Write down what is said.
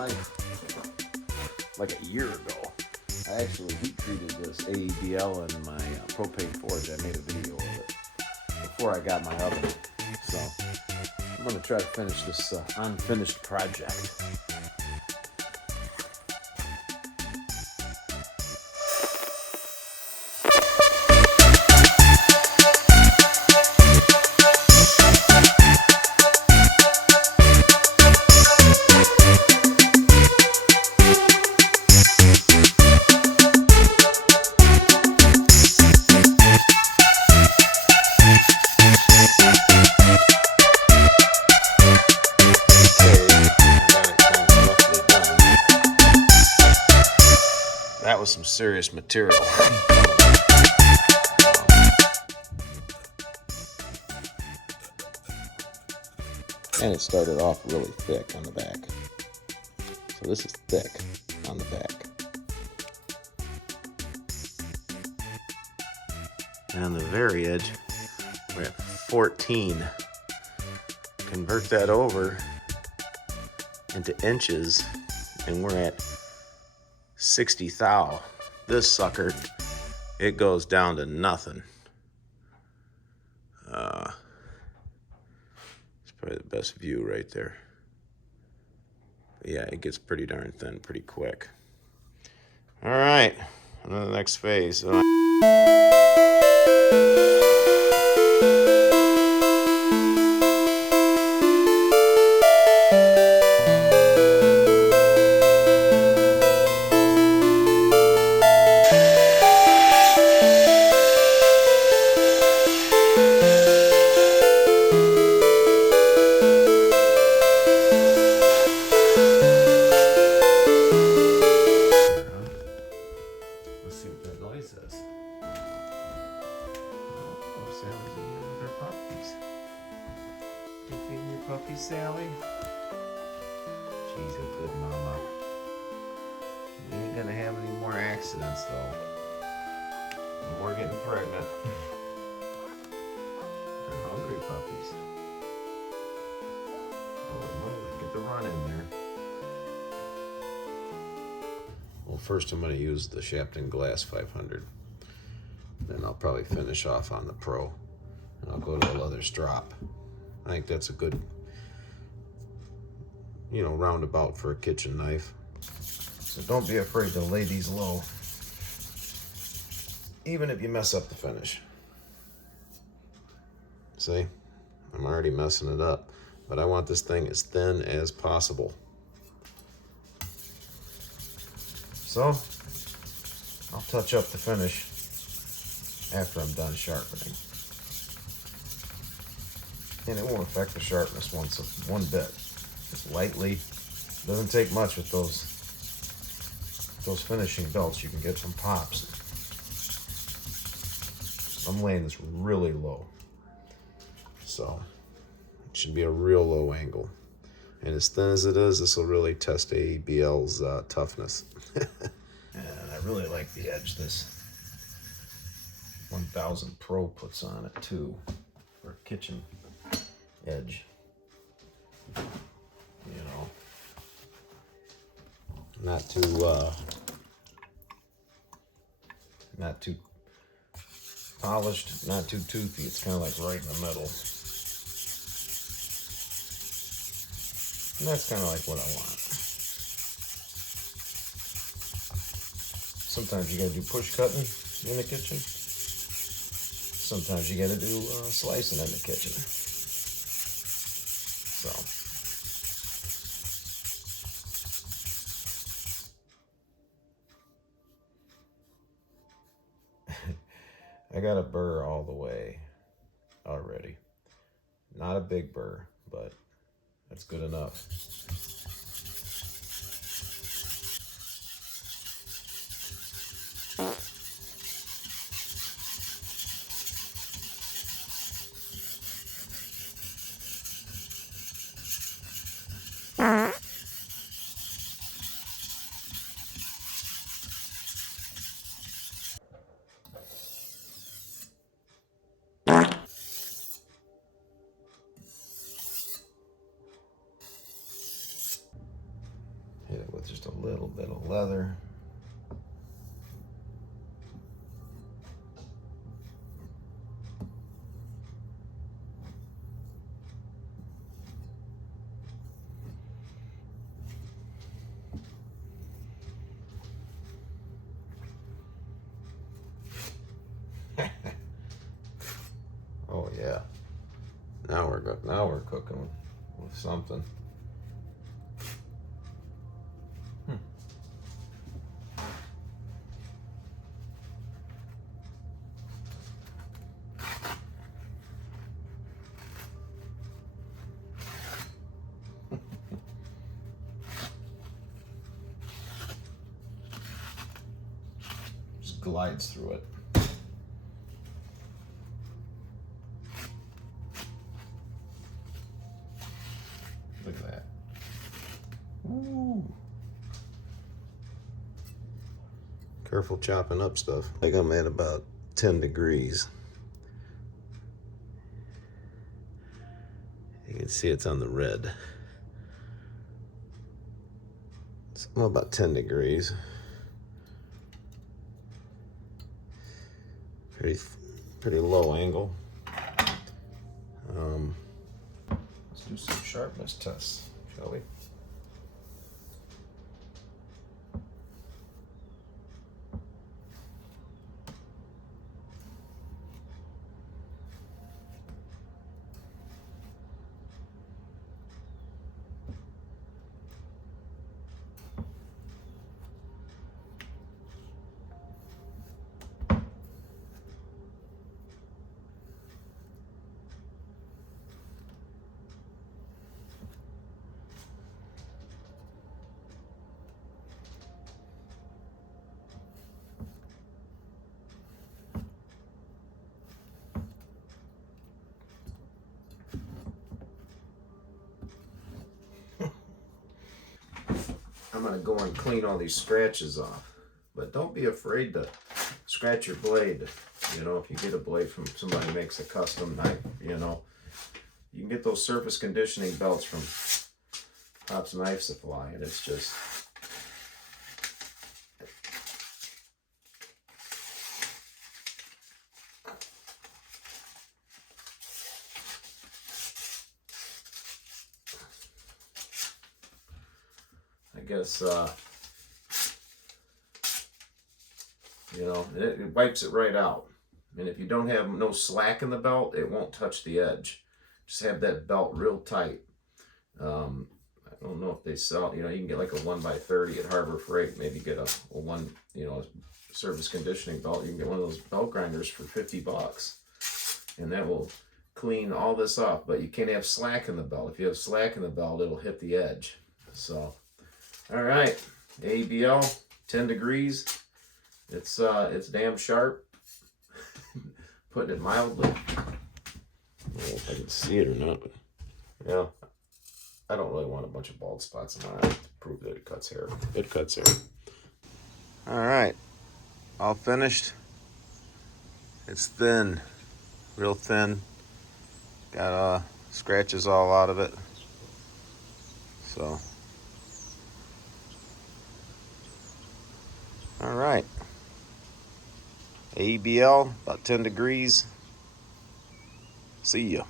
knife like a year ago. I actually heat treated this AEB-l in my propane forge. I made a video of it before I got my oven. So I'm going to try to finish this unfinished project. That was some serious material. And it started off really thick on the back. So this is thick on the back. And on the very edge, we're at 14. Convert that over into inches, and we're at 60 thou. This sucker, it goes down to nothing. It's probably the best view right there. But yeah, it gets pretty darn thin pretty quick. All right, on to the next phase. Puppy Sally. She's a good mama. We ain't gonna have any more accidents though. No more getting pregnant. They're hungry puppies. Holy moly, get the run in there. Well, first I'm gonna use the Sharpening Glass 500. Then I'll probably finish off on the Pro. And I'll go to a leather strop. I think that's a good, you know, roundabout for a kitchen knife. So don't be afraid to lay these low, even if you mess up the finish. See, I'm already messing it up, but I want this thing as thin as possible. So I'll touch up the finish after I'm done sharpening. And it won't affect the sharpness one bit. Just lightly. Doesn't take much with those finishing belts you can get from Pops. I'm laying this really low. So it should be a real low angle. And as thin as it is, this will really test AEB-l's toughness. And I really like the edge this 1000 Pro puts on it too, for kitchen edge, you know, not too polished, not too toothy. It's kind of like right in the middle, and that's kind of like what I want. Sometimes you gotta do push cutting in the kitchen. Sometimes you gotta do slicing in the kitchen. So I got a burr all the way already. Not a big burr, but that's good enough. a little bit of leather. Oh yeah. Now we're cooking with something. Just glides through it. Look at that. Ooh. Careful chopping up stuff. I think I'm at about 10 degrees. You can see it's on the red. So I'm about 10 degrees. Pretty low angle. Let's do some sharpness tests, shall we? I'm gonna go and clean all these scratches off, but don't be afraid to scratch your blade. You know, if you get a blade from somebody who makes a custom knife, you know, you can get those surface conditioning belts from Pop's Knife Supply, and it's just, I guess, you know, it wipes it right out. And if you don't have no slack in the belt, it won't touch the edge. Just have that belt real tight. I don't know if they sell, you know, you can get like a 1x30 at Harbor Freight. Maybe get a one, you know, surface conditioning belt. You can get one of those belt grinders for $50, and that will clean all this off. But you can't have slack in the belt. If you have slack in the belt, it'll hit the edge. So, all right, AEB-l, 10 degrees. It's damn sharp. Putting it mildly. I don't know if I can see it or not, but yeah. I don't really want a bunch of bald spots in my eye to prove that it cuts hair. It cuts hair. All right, all finished. It's thin, real thin. Got scratches all out of it. So, all right. AEB-l, about 10 degrees. See ya.